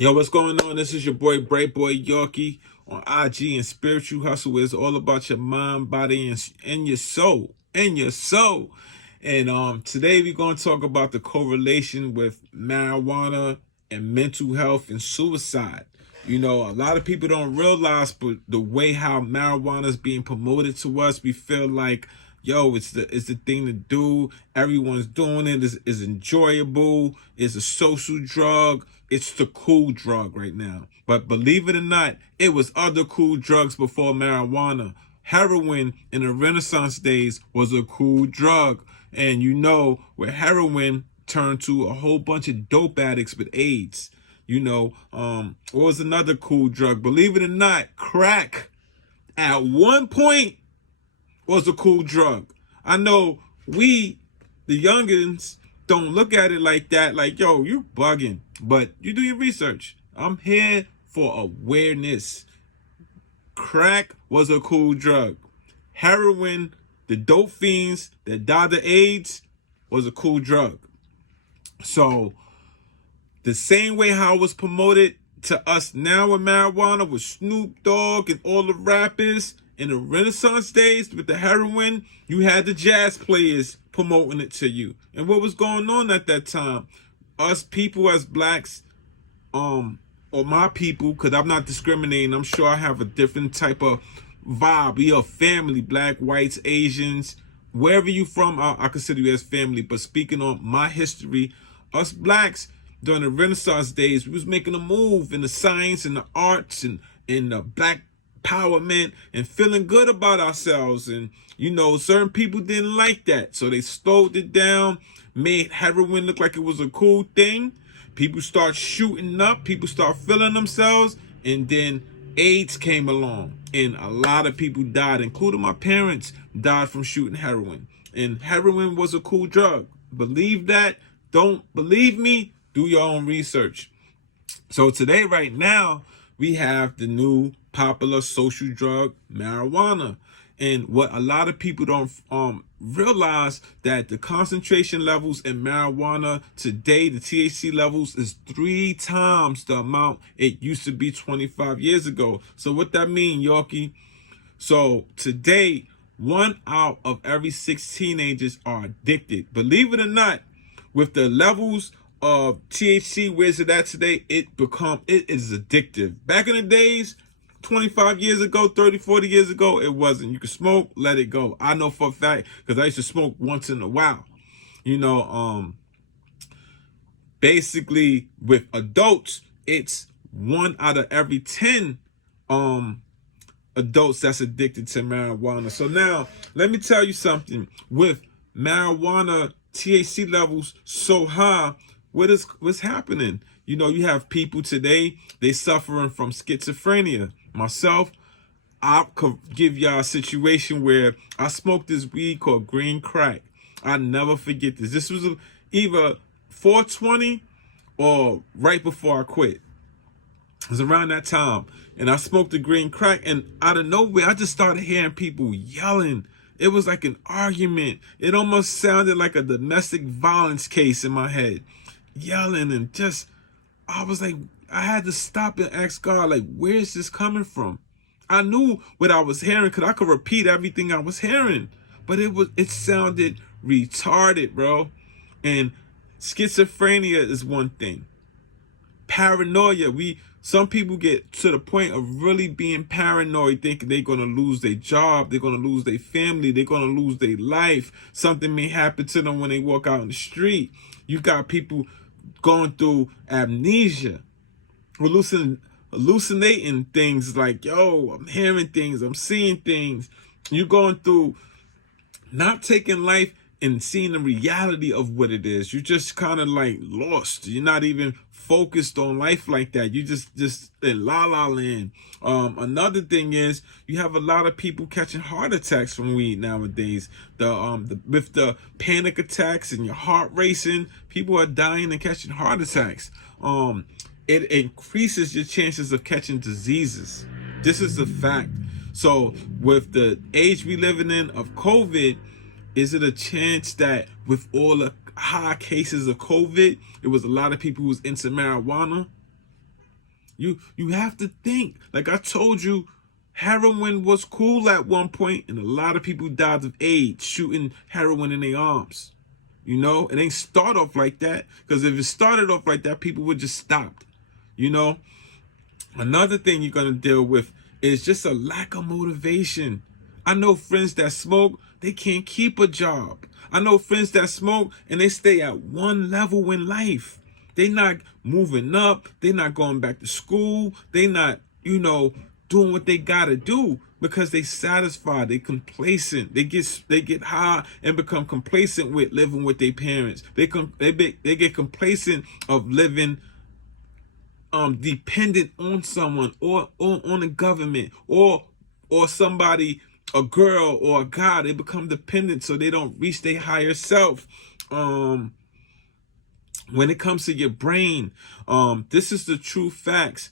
Yo, what's going on? This is your boy, Bright Boy Yorkie on IG, and Spiritual Hustle is all about your mind, body, and your soul. And your soul. And today we're going to talk about the correlation with marijuana and mental health and suicide. You know, a lot of people don't realize, but the way how marijuana is being promoted to us, we feel like, yo, it's the thing to do. Everyone's doing it. Is enjoyable. It's a social drug. It's the cool drug right now. But believe it or not, it was other cool drugs before marijuana. Heroin in the Renaissance days was a cool drug. And you know, where heroin turned to a whole bunch of dope addicts with AIDS. You know, what was another cool drug? Believe it or not, crack at one point was a cool drug. I know we, the youngins, don't look at it like that, like, yo, you bugging. But you do your research. I'm here for awareness. Crack was a cool drug. Heroin, the dope fiends that died of AIDS, was a cool drug. So the same way how it was promoted to us now with marijuana, with Snoop Dogg and all the rappers in the Renaissance days with the heroin, you had the jazz players promoting it to you. And what was going on at that time? Us people as blacks, or my people, because I'm not discriminating, I'm sure I have a different type of vibe. We are family, black, whites, Asians, wherever you from, I consider you as family. But speaking on my history, us blacks during the Renaissance days, we was making a move in the science and the arts and in the black empowerment and feeling good about ourselves. And you know, certain people didn't like that, so they slowed it down, made heroin look like it was a cool thing. People start shooting up, people start feeling themselves, and then AIDS came along, and a lot of people died, including my parents, died from shooting heroin. And heroin was a cool drug. Believe that? Don't believe me? Do your own research. So today, right now, we have the new popular social drug, marijuana. And what a lot of people don't realize, that the concentration levels in marijuana today, the THC levels, is 3 times the amount it used to be 25 years ago. So what that mean, Yorkie? So today, 1 out of every 6 teenagers are addicted. Believe it or not, with the levels of THC, where's it at today? It is addictive. Back in the days, 25 years ago, 30, 40 years ago, it wasn't. You could smoke, let it go. I know for a fact, because I used to smoke once in a while. You know, basically with adults, it's 1 out of every 10 adults that's addicted to marijuana. So now, let me tell you something. With marijuana THC levels so high, what's happening? You know, you have people today, they suffering from schizophrenia. Myself, I could give y'all a situation where I smoked this weed called green crack. I never forget this. This was either 420 or right before I quit. It was around that time. And I smoked the green crack, and out of nowhere, I just started hearing people yelling. It was like an argument. It almost sounded like a domestic violence case in my head. Yelling, and just, I was like, I had to stop and ask God, like, where is this coming from? I knew what I was hearing, because I could repeat everything I was hearing. But it sounded retarded, bro. And schizophrenia is one thing. Paranoia, some people get to the point of really being paranoid, thinking they're going to lose their job, they're going to lose their family, they're going to lose their life. Something may happen to them when they walk out in the street. You got people going through amnesia, hallucinating things like, yo, I'm hearing things, I'm seeing things. You're going through not taking life and seeing the reality of what it is. You're just kind of like lost. You're not even focused on life like that. You just in la la land. Another thing is, you have a lot of people catching heart attacks from weed nowadays. With the panic attacks and your heart racing, people are dying and catching heart attacks. It increases your chances of catching diseases. This is a fact. So with the age we living in of COVID, is it a chance that with all the high cases of COVID, it was a lot of people who was into marijuana? You have to think. Like I told you, heroin was cool at one point, and a lot of people died of AIDS shooting heroin in their arms. You know, it ain't start off like that, because if it started off like that, people would just stop. You know, another thing you're gonna deal with is just a lack of motivation. I know friends that smoke, they can't keep a job. I know friends that smoke and they stay at one level in life. They not moving up. They not going back to school. They not, doing what they gotta do because they satisfied. They complacent. They get high and become complacent with living with their parents. They get complacent of living dependent on someone or on the government or somebody, a girl or a guy. They become dependent so they don't reach their higher self. When it comes to your brain, this is the true facts.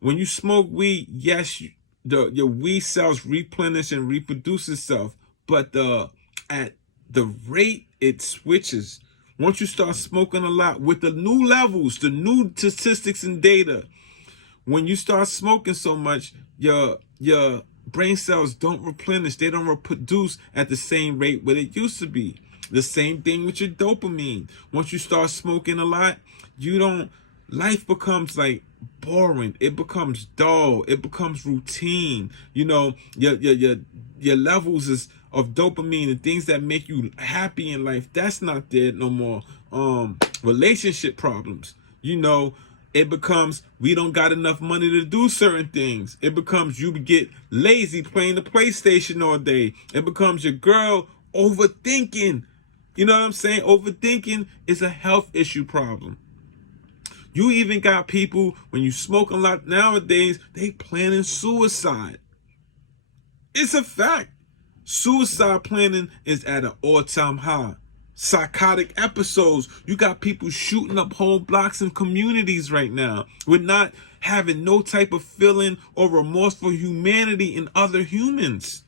When you smoke weed, yes, your weed cells replenish and reproduce itself, but at the rate it switches. Once you start smoking a lot with the new levels, the new statistics and data, when you start smoking so much, your brain cells don't replenish. They don't reproduce at the same rate what it used to be. The same thing with your dopamine. Once you start smoking a lot, life becomes like boring. It becomes dull. It becomes routine. Your levels of dopamine and things that make you happy in life, that's not there no more. Relationship problems. It becomes we don't got enough money to do certain things. It becomes you get lazy playing the PlayStation all day. It becomes your girl overthinking. You know what I'm saying? Overthinking is a health issue problem. You even got people, when you smoke a lot nowadays, they planning suicide. It's a fact. Suicide planning is at an all-time high. Psychotic episodes. You got people shooting up whole blocks and communities right now with not having no type of feeling or remorse for humanity in other humans.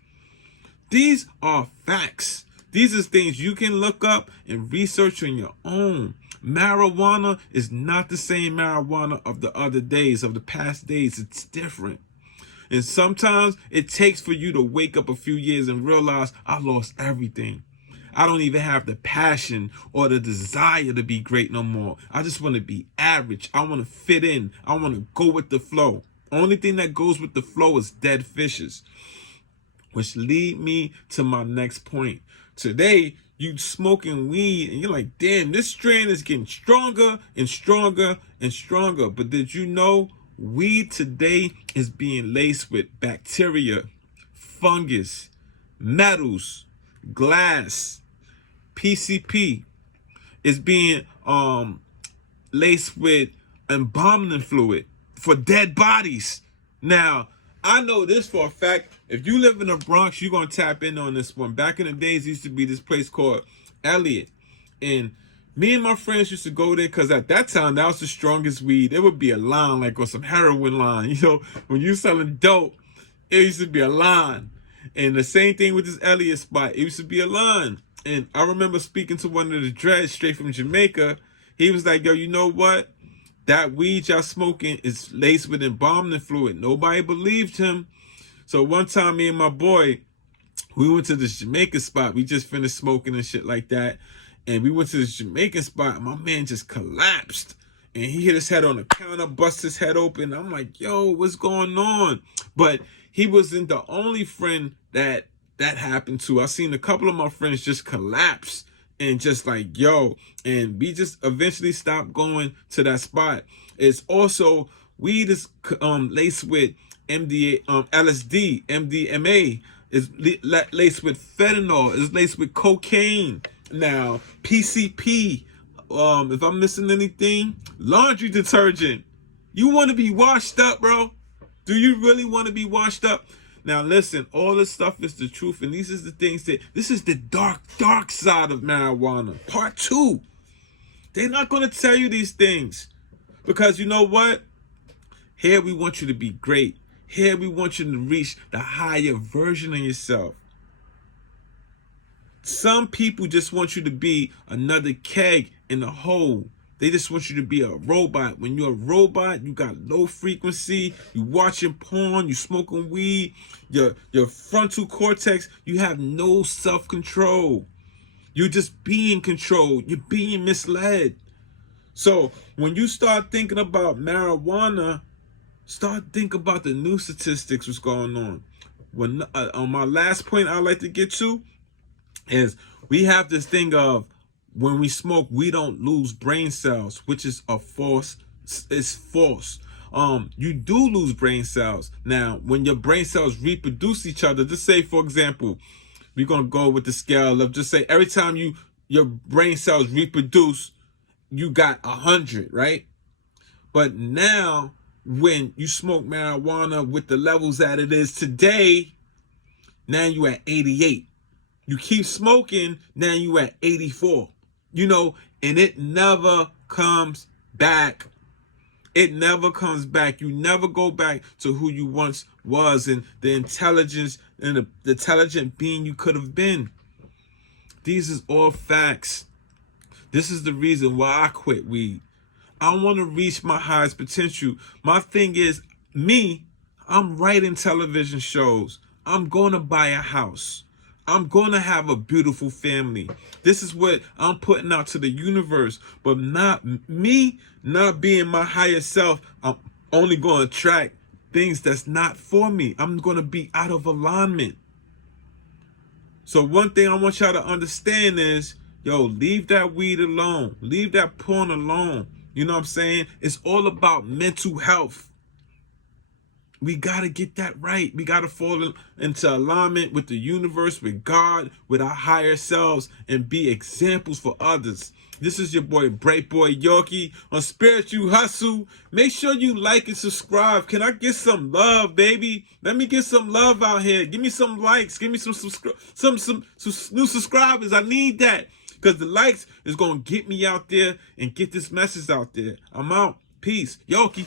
These are facts. These are things you can look up and research on your own. Marijuana is not the same marijuana of the other days, of the past days. It's different. And sometimes it takes for you to wake up a few years and realize I lost everything. I don't even have the passion or the desire to be great no more. I just want to be average. I want to fit in. I want to go with the flow. Only thing that goes with the flow is dead fishes. Which lead me to my next point. Today, you smoking weed and you're like, damn, this strain is getting stronger and stronger and stronger. But did you know weed today is being laced with bacteria, fungus, metals, glass, PCP. Is being laced with embalming fluid for dead bodies. Now, I know this for a fact. If you live in the Bronx, you're going to tap in on this one. Back in the days, used to be this place called Elliot. And me and my friends used to go there because at that time, that was the strongest weed. There would be a line, like on some heroin line. When you selling dope, it used to be a line. And the same thing with this Elliot spot. It used to be a line. And I remember speaking to one of the dreads straight from Jamaica. He was like, yo, you know what? That weed y'all smoking is laced with embalming fluid. Nobody believed him. So one time, me and my boy, we went to this Jamaican spot. We just finished smoking and shit like that. And we went to this Jamaican spot. And my man just collapsed. And he hit his head on the counter, bust his head open. I'm like, yo, what's going on? But he wasn't the only friend that happened to. I seen a couple of my friends just collapse. And just like, yo, and we just eventually stopped going to that spot. It's also, weed is laced with LSD, MDMA, is laced with fentanyl, is laced with cocaine. Now, PCP, if I'm missing anything, laundry detergent. You want to be washed up, bro? Do you really want to be washed up? Now listen, all this stuff is the truth, and these is the things this is the dark side of marijuana. Part 2. They're not going to tell you these things. Because you know what? Here we want you to be great. Here we want you to reach the higher version of yourself. Some people just want you to be another keg in the hole. They just want you to be a robot. When you're a robot, you got low frequency, you watching porn, you smoking weed, your frontal cortex, you have no self-control. You're just being controlled. You're being misled. So when you start thinking about marijuana, start thinking about the new statistics, what's going on. When on my last point I'd like to get to is we have this thing of when we smoke, we don't lose brain cells, which is a false. It's false. You do lose brain cells. Now, when your brain cells reproduce each other, just say, for example, we're gonna go with the scale of just say every time your brain cells reproduce, you got 100, right? But now, when you smoke marijuana with the levels that it is today, now you at 88. You keep smoking, now you at 84. You know, and it never comes back. It never comes back. You never go back to who you once was and the intelligence and the intelligent being you could have been. These is all facts. This is the reason why I quit weed. I want to reach my highest potential. My thing is, I'm writing television shows. I'm going to buy a house. I'm going to have a beautiful family. This is what I'm putting out to the universe. But not being my higher self, I'm only going to attract things that's not for me. I'm going to be out of alignment. So one thing I want y'all to understand is, leave that weed alone. Leave that porn alone. You know what I'm saying? It's all about mental health. We got to get that right. We got to fall into alignment with the universe, with God, with our higher selves, and be examples for others. This is your boy, Bright Boy Yorkie, on Spiritual Hustle. Make sure you like and subscribe. Can I get some love, baby? Let me get some love out here. Give me some likes. Give me some new subscribers. I need that. Because the likes is going to get me out there and get this message out there. I'm out. Peace. Yorkie.